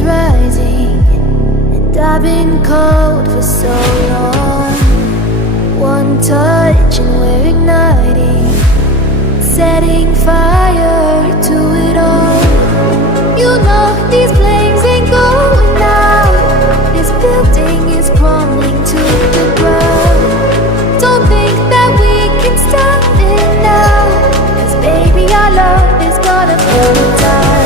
is rising, and I've been cold for so long. One touch and we're igniting, setting fire to it all. You know these flames ain't going out. This building is crumbling to the ground. Don't think that we can stop it now, 'cause baby our love is gonna burn it down.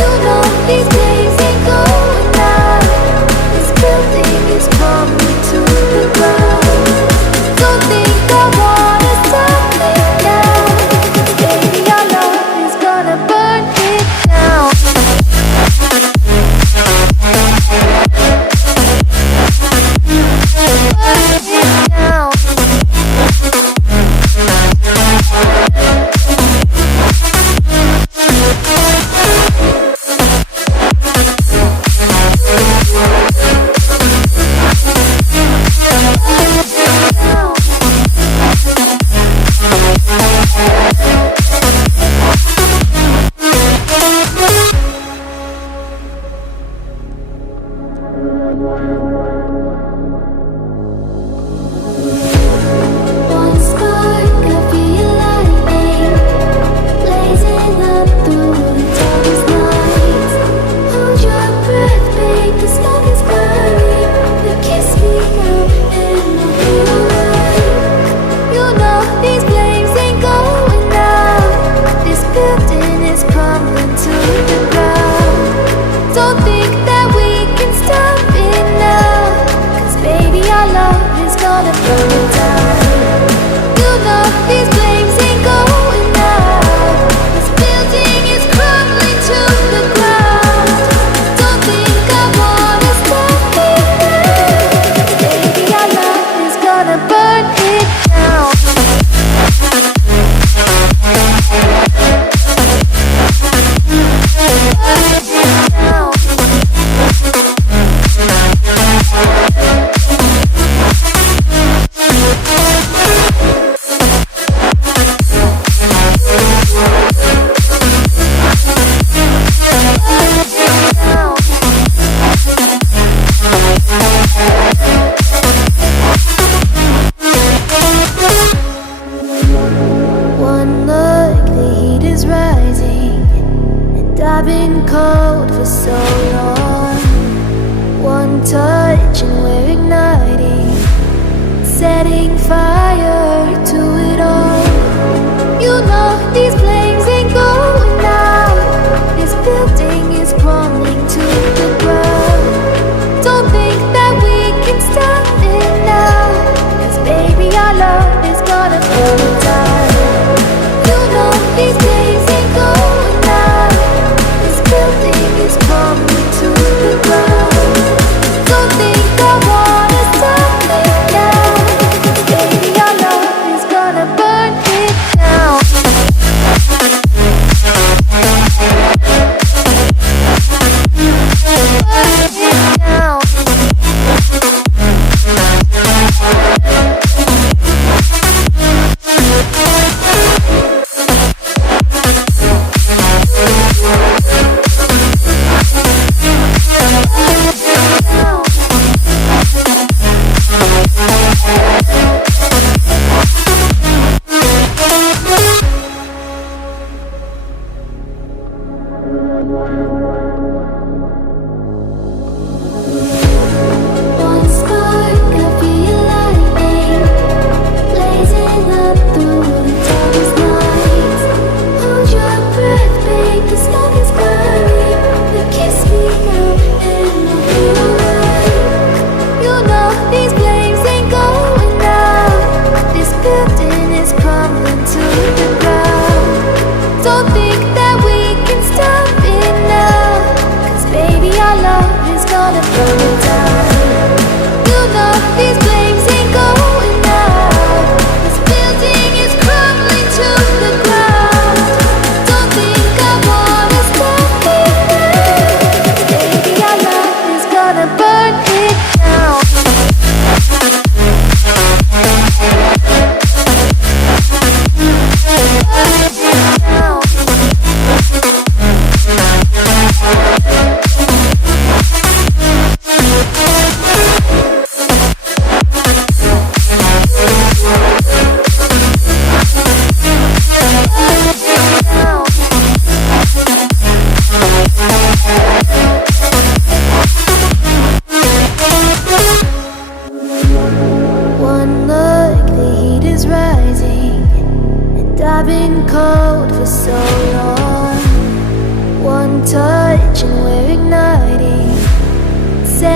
You know these flames ain't going out. This building is crumbling to the ground. Don't think I wanna stop it now, 'cause baby our love is gonna burn it down.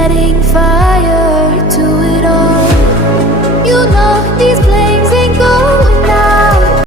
setting fire to it all. You know these places